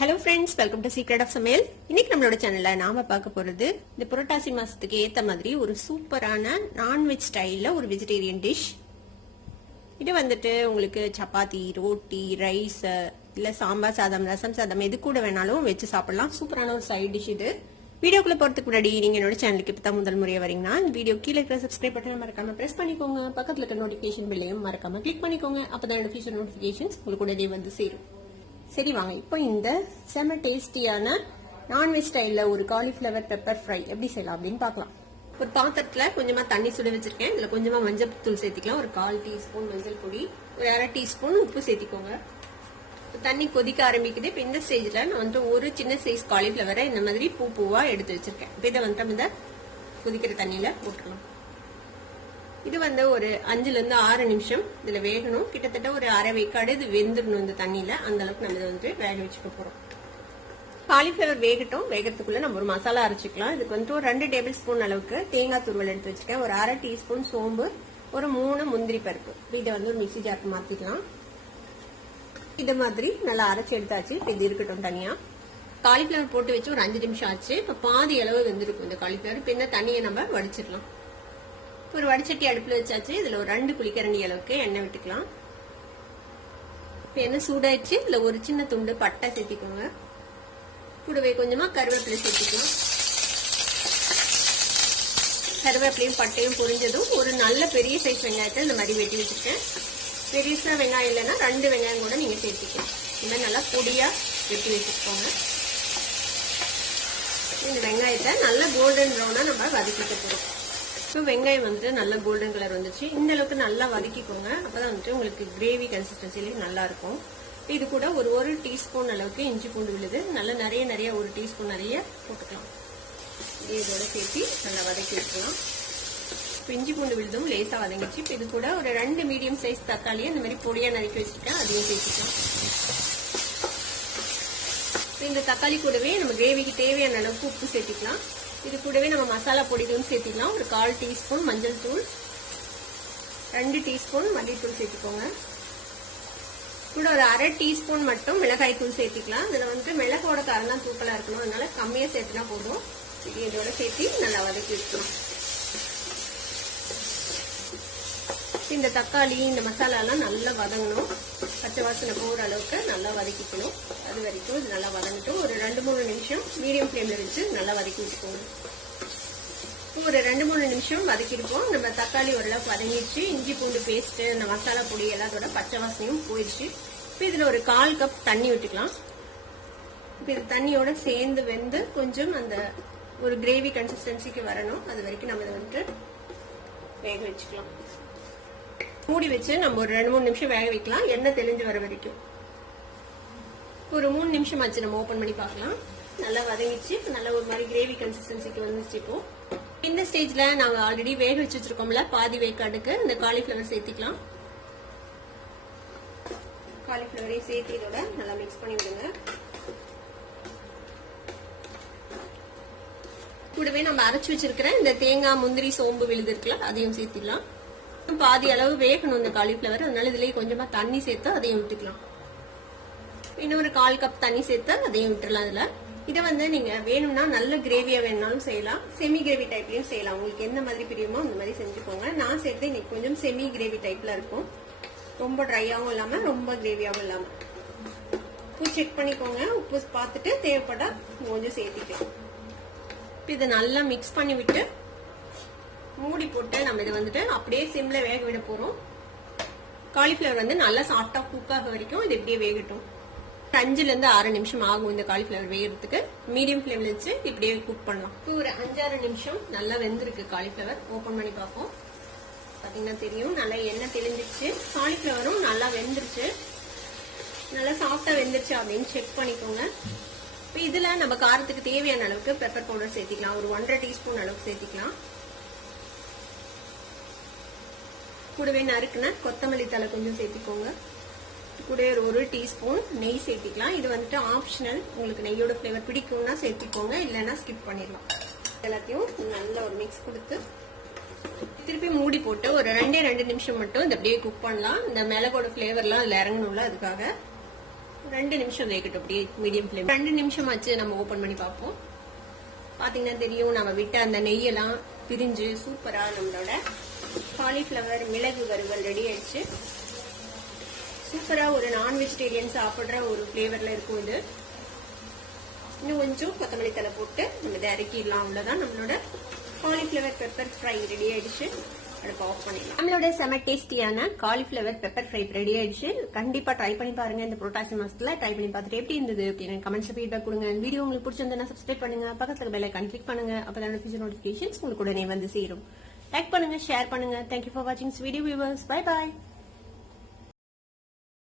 Hello friends, welcome to secret of Samayal. இன்னைக்கு நம்மளோட சேனல்ல நாம பார்க்க போறது இந்த புரட்டாசி மாசத்துக்கு ஏத்த மாதிரி ஒரு சூப்பரான நான்வெஜ் ஸ்டைல்ல ஒரு வெஜிடேரியன் டிஷ். இது வந்துட்டு உங்களுக்கு சப்பாத்தி, ரோட்டி, ரைஸ், இல்ல சாம்பார் சாதம், ரசம் சாதம் எது கூட வேணாலும் வச்சு சாப்பிடலாம். சூப்பரான ஒரு சைட் டிஷ் இது. வீடியோக்குள்ள போறதுக்கு முன்னாடி நீங்க என்னோட சேனலுக்கு இப்ப முதல் முறையா வரீங்கன்னா இந்த வீடியோ கீழே இருக்கிற சப்ஸ்கிரைப் பட்டன் மறக்காம பிரஸ் பண்ணிக்கோங்க. பக்கத்துல இருக்க நோட்டிபிகேஷன் பெல்லையும் மறக்காம கிளிக் பண்ணிக்கோங்க. அப்பதான் ஃபியூச்சர் நோட்டிபிகேஷன்ஸ் உங்களுக்கு உடனே வந்து சேரும். சரி வாங்க, இப்போ இந்த செம டேஸ்டியான நான்வெஜ் ஸ்டைல்ல ஒரு காலிஃபிளவர் பெப்பர் ஃப்ரை எப்படி செய்யலாம் அப்படின்னு பார்க்கலாம். ஒரு பாத்திரத்துல கொஞ்சமா தண்ணி சுட வச்சிருக்கேன். இதுல கொஞ்சமா மஞ்சள் தூள் சேர்த்திக்கலாம். ஒரு 1/4 டீஸ்பூன் மஞ்சள் பொடி, ஒரு 1/2 டீஸ்பூன் உப்பு சேர்த்திக்கோங்க. தண்ணி கொதிக்க ஆரம்பிக்குது. இப்போ இந்த ஸ்டேஜ்ல நான் வந்துட்டு ஒரு சின்ன சைஸ் காலிஃபிளவரை இந்த மாதிரி பூவா எடுத்து வச்சிருக்கேன். இப்போ இதை வந்துட்டு இந்த கொதிக்கிற தண்ணியில போட்டுக்கலாம். இது வந்து ஒரு 5 to 6 நிமிஷம் இதுல வேகணும். கிட்டத்தட்ட ஒரு அரை வேக்காடு இது வெந்துடணும் இந்த தண்ணியில. அந்த அளவுக்கு நம்ம இதை வந்து வேக வச்சுக்க போறோம். காலிஃபிளவர் வேகட்டும். வேகத்துக்குள்ள நம்ம ஒரு மசாலா அரைச்சிக்கலாம். இதுக்கு வந்து ஒரு 2 டேபிள் ஸ்பூன் அளவுக்கு தேங்காய் துருவல் எடுத்து வச்சிருக்கேன். ஒரு 1/2 டீஸ்பூன் சோம்பு, ஒரு 3 முந்திரி பருப்பு. இதை வந்து ஒரு மிக்ஸி ஜாருக்கு மாத்திக்கலாம். இது மாதிரி நல்லா அரைச்சி எடுத்தாச்சு. இது இருக்கட்டும் தனியா. காலிஃபிளவர் போட்டு வச்சு ஒரு 5 நிமிஷம் ஆச்சு. இப்ப பாதி அளவு வெந்திருக்கும் இந்த காலிஃபிளவர். இப்ப இந்த தண்ணியை நம்ம வடிச்சிடலாம். ஒரு வடிச்சட்டி அடுப்புல வச்சாச்சு. இதுல ஒரு 2 குழிக்கரண்டி அளவுக்கு எண்ணெய் விட்டுக்கலாம். இப்ப எண்ணெய் சூடாயிடுச்சு. இதுல ஒரு சின்ன துண்டு பட்டை சேர்த்திக்கோங்க. கூடவே கொஞ்சமா கருவேப்பிலை சேர்த்திக்கலாம். கருவேப்பிலையும் பட்டையும் பொரிஞ்சதும் ஒரு நல்ல பெரிய சைஸ் வெங்காயத்தை இந்த மாதிரி வெட்டி வச்சிருக்கேன். பெருசா வெங்காயம் இல்லைன்னா 2 வெங்காயம் கூட நீங்க சேர்த்திக்கலாம். இந்த மாதிரி நல்லா பொடியா வெட்டி வச்சுக்கோங்க. இந்த வெங்காயத்தை நல்லா கோல்டன் ப்ரௌனா நம்ம வதக்கிக்க போறோம். இப்போ வெங்காயம் வந்துட்டு நல்லா கோல்டன் கலர் வந்துச்சு. இந்த அளவுக்கு நல்லா வதக்கிக்கோங்க. அப்பதான் வந்துட்டு உங்களுக்கு கிரேவி கன்சிஸ்டன்சில நல்லா இருக்கும். இது கூட ஒரு டீஸ்பூன் அளவுக்கு இஞ்சி பூண்டு விழுது நல்லா நிறைய 1 டீஸ்பூன் நிறைய போட்டுக்கலாம். இதோட சேர்த்து நல்லா வதக்கி வச்சுக்கலாம். இப்போ இஞ்சி பூண்டு விழுதும் லேசா வதங்கிச்சு. இப்போ இது கூட ஒரு 2 மீடியம் சைஸ் தக்காளியை இந்த மாதிரி பொடியா நறுக்கி வச்சிருக்கேன். அதையும் சேர்த்துக்கலாம். இந்த தக்காளி கூடவே நம்ம கிரேவிக்கு தேவையான அளவுக்கு உப்பு சேர்த்துக்கலாம். இது கூடவே நம்ம மசாலா பொடிகளும் சேர்த்திக்கலாம். ஒரு 1/4 டீஸ்பூன் மஞ்சள் தூள், 2 டீஸ்பூன் மல்லித்தூள் சேர்த்துக்கோங்க. கூட ஒரு 1/2 டீஸ்பூன் மட்டும் மிளகாய் தூள் சேர்த்திக்கலாம். இதுல வந்து மிளகோட காரம் தான் தூக்கலா இருக்கணும். அதனால கம்மியா சேர்த்துனா போதும். இதோட சேர்த்து நல்லா வதக்கி வச்சுக்கலாம். இந்த தக்காளி இந்த மசாலா எல்லாம் நல்லா வதங்கணும். பச்சை வாசனை போற அளவுக்கு நல்லா வதக்கிக்கணும். அது வரைக்கும் இது நல்லா வதங்கட்டும். ஒரு 2-3 நிமிஷம் மீடியம் ஃப்ளேம்ல வச்சு நல்லா வதக்கி வச்சுக்கோங்க. ஒரு 2-3 நிமிஷம் வதக்கிருப்போம். நம்ம தக்காளி ஓரளவுக்கு வதங்கிடுச்சு. இஞ்சி பூண்டு பேஸ்ட், இந்த மசாலா பொடி எல்லாத்தோட பச்சை வாசனையும் போயிடுச்சு. இப்போ இதுல ஒரு 1/4 கப் தண்ணி விட்டுக்கலாம். இப்போ இது தண்ணியோட சேர்ந்து வெந்து கொஞ்சம் அந்த ஒரு கிரேவி கன்சிஸ்டன்சிக்கு வரணும். அது வரைக்கும் நம்ம இதை வந்துட்டு வேக வச்சுக்கலாம். மூடி வச்சு நம்ம ஒரு 2-3 நிமிஷம் வேக வைக்கலாம். எண்ணெய் தெளிஞ்சு வர வரைக்கும். ஒரு 3 நிமிஷம் ஆச்சு. நம்ம ஓபன் பண்ணி பார்க்கலாம். நல்லா வதங்கிச்சு. நல்லா ஒரு மாதிரி கிரேவி கன்சிஸ்டன்சிக்கு வந்துச்சு. இப்போ இந்த ஸ்டேஜ்ல நாங்க ஆல்ரெடி வேக வச்சு வச்சிருக்கோம்ல பாதி வேக்காடுக்கு இந்த காலிஃபிளவர் சேர்த்திக்கலாம். காலிஃபிளவரையும் சேர்த்து இதோட நல்லா மிக்ஸ் பண்ணி விடுங்க. கூடவே நம்ம அரைச்சு வச்சிருக்கிற இந்த தேங்காய், முந்திரி, சோம்பு விழுது இருக்குல்ல அதையும் சேர்த்திடலாம். பாதி அளவு வேகணும் இந்த காலிஃபிளவர். அதனால இதுலயே கொஞ்சமா தண்ணி சேர்த்து அதையும் விட்டுக்கலாம். இன்னும் ஒரு 1/4 கப் தண்ணி சேர்த்து அதையும் விட்டுறலாம். இதுல இதை வந்து நீங்க வேணும்னா நல்ல கிரேவியா வேணும்னாலும் செய்யலாம், செமி கிரேவி டைப்லயும் செய்யலாம். உங்களுக்கு எந்த மாதிரி பிரியுமோ அந்த மாதிரி செஞ்சுக்கோங்க. நான் சேர்த்து இன்னைக்கு கொஞ்சம் செமி கிரேவி டைப்ல இருக்கும். ரொம்ப ட்ரையாவும் இல்லாம ரொம்ப கிரேவியாவும் இல்லாம. உப்பு செக் பண்ணிக்கோங்க. உப்பு பார்த்துட்டு தேவைப்பட்டா கொஞ்சம் சேர்த்திட்டு இதை நல்லா மிக்ஸ் பண்ணி விட்டு மூடி போட்டு நம்ம இதை வந்துட்டு அப்படியே சிம்ல வேக விட போறோம். காலிஃபிளவர் வந்து நல்லா சாஃப்டா குக் ஆக வரைக்கும் இது இப்படியே வேகட்டும். 5 to 6 நிமிஷம் ஆகும் இந்த காலிஃபிளவர் வேகிறதுக்கு. மீடியம் ஃப்ளேம்ல வச்சு இப்படியே குக் பண்ணலாம். ஒரு 5-6 நிமிஷம் நல்லா வெந்திருக்கு காலிஃபிளவர். ஓபன் பண்ணி பார்ப்போம். பாத்தீங்கன்னா தெரியும் நல்லா எண்ணெய் தெளிஞ்சிருச்சு. காலிஃபிளவரும் நல்லா வெந்துருச்சு. நல்லா சாஃப்டா வெந்துருச்சு அப்படின்னு செக் பண்ணிக்கோங்க. இப்போ இதுல நம்ம காரத்துக்கு தேவையான அளவுக்கு பெப்பர் பவுடர் சேர்த்திக்கலாம். ஒரு 1/2 டீஸ்பூன் அளவுக்கு சேர்த்திக்கலாம். கூடவே நறுக்குன கொத்தமல்லி தலை கொஞ்சம் சேர்த்திக்கோங்க. கூட ஒரு டீஸ்பூன் நெய் சேர்த்திக்கலாம். இது வந்துட்டு ஆப்ஷனல். உங்களுக்கு நெய்யோட ஃபிளேவர் பிடிக்கும்னா சேர்த்திக்கோங்க, இல்லைன்னா ஸ்கிப் பண்ணிடலாம். எல்லாத்தையும் நல்ல ஒரு மிக்ஸ் கொடுத்து திருப்பி மூடி போட்டு ஒரு 2 நிமிஷம் மட்டும் இந்த அப்படியே குக் பண்ணலாம். இந்த மிளகோட ஃபிளேவர்லாம் அதுல இறங்கணும்ல, அதுக்காக 2 நிமிஷம் வேகட்டும் அப்படியே மீடியம் ஃப்ளேம். 2 நிமிஷம் ஆச்சு, நம்ம ஓபன் பண்ணி பார்ப்போம். பாத்தீங்கன்னா தெரியும், நம்ம விட்ட அந்த நெய்யெல்லாம் பிரிஞ்சு சூப்பரா நம்மளோட காலிஃபிளவர் மிளகு வறுவல் ரெடி ஆயிடுச்சு. சூப்பரா ஒரு நான் வெஜிடேரியன் சாப்பிடுற ஒரு ஃபிளேவர்ல இருக்கும் இது. இன்னும் கொஞ்சம் கொத்தமல்லி தலை போட்டு நம்ம இதை இறக்கிடலாம். அவ்வளவுதான், நம்மளோட காலிஃபிளவர் பெப்பர் ஃப்ரை ரெடி ஆயிடுச்சு. அடுப்பு ஆஃப் பண்ணிடலாம். நம்மளோட செம டேஸ்டியான காலிஃபிளவர் பெப்பர் ஃப்ரை ரெடி ஆயிடுச்சு. கண்டிப்பா ட்ரை பண்ணி பாருங்க. இந்த புரட்டாசி மாசத்துல ட்ரை பண்ணி பார்த்துட்டு எப்படி இருந்தது அப்படின்னு கமெண்ட்ஸ் ஃபீட்பேக் கொடுங்க. வீடியோ உங்களுக்கு பிடிச்சிருந்தா சப்ஸ்கிரைப் பண்ணுங்க, பக்கத்துல பெல் ஐகான் கிளிக் பண்ணுங்க. அப்பதான் ஃபியூச்சர் நோட்டிபிகேஷன்ஸ் உங்களுக்கு உடனே வந்து சேரும். லைக் பண்ணுங்க, ஷேர் பண்ணுங்க. தேங்க்யூ ஃபார் வாட்சிங் வீடியோ வியூவர்ஸ். Bye bye.